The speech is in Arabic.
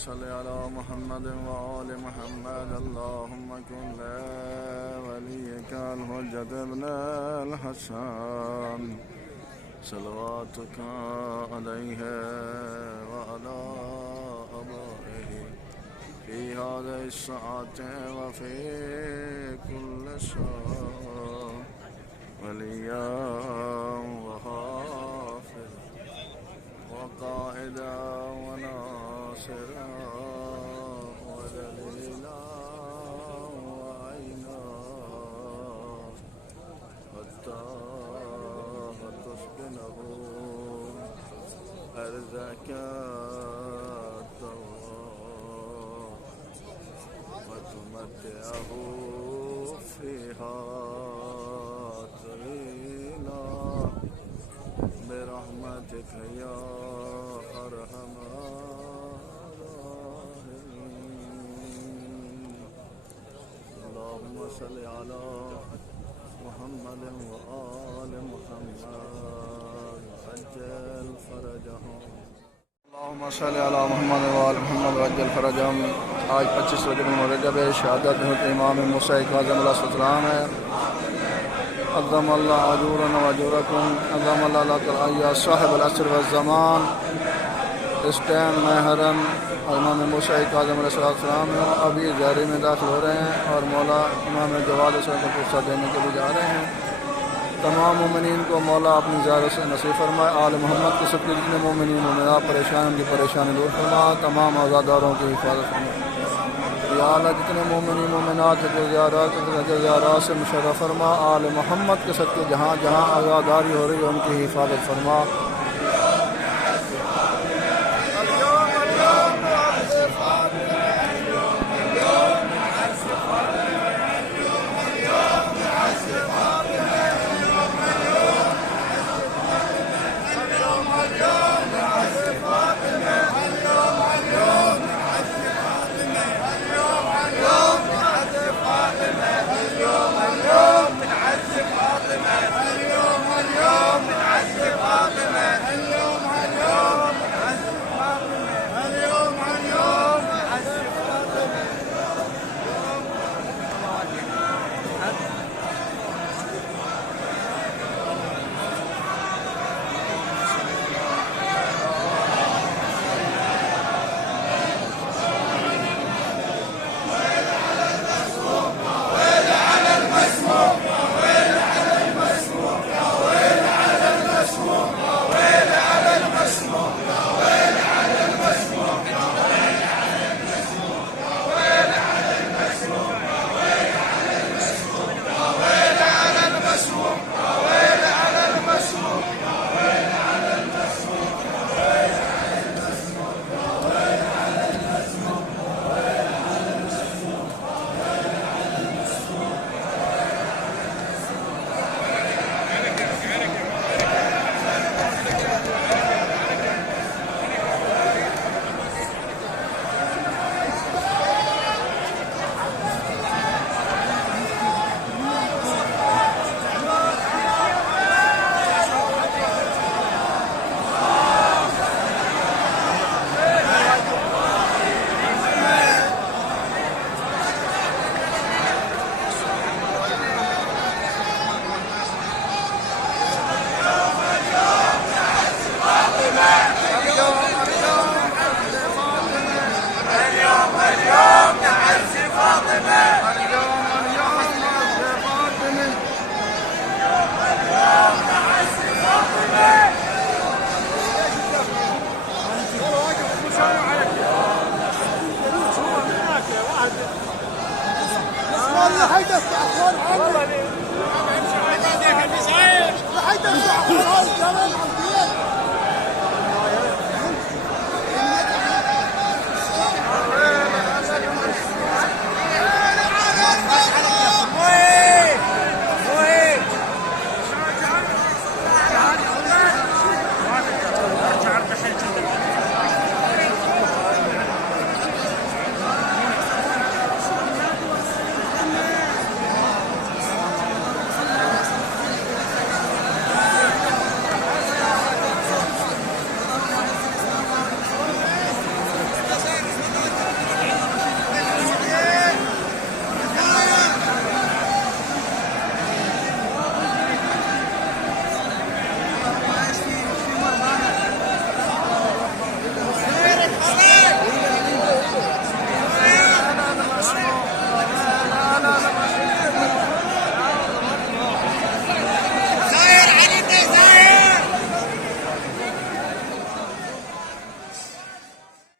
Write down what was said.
صل على محمد وآل محمد. اللهم كن لوليك الحجة ابن الحسن صلواتك عليه وعلى آبائه في هذه الساعة وفي كل ساعة وليا وحافظا وقائدا وناصرا ودليلا وعينا حتى تسكنه أرضك وتمتعه فيها طويلا برحمتك يا أرحم الراحمين. اللهم صل على محمد وآل محمد وعجل فرجهم. اللهم صل على محمد وآل محمد وعجل فرجهم. आज 25 रजब रजब है, शहादत इमाम मूसा काज़िम अलैहिस्सलाम है। अज़्ज़म अल्लाह अजूरना व अजूरकुम, अज़्ज़म अल्लाह या साहिब अल-असर व ज़मान। इस टाइम मैं हरम इमाम मूसा काज़िम अलैहिस्सलाम है, अभी ज़ारी में दाखिल हो रहे हैं और मौला इमाम जवाद को पुरसा देने के लिए जा रहे हैं। तमाम मोमिनीन को मौला अपनी ज़ियारत से नसीब फरमाए। आल मोहम्मद के सबके जितने मोमिनीन मोमिनात परेशान, उनकी परेशानी दूर फरमा। तमाम आज़ादारों की हिफाजत फरमा। या अल्लाह जितने मोमिनी मोमिनात जो ज़ियारत से मुशर्रफ फरमा। आल मोहम्मद के सबके जहाँ जहाँ आज़ादारी हो रही है उनकी हिफाजत फरमा। والله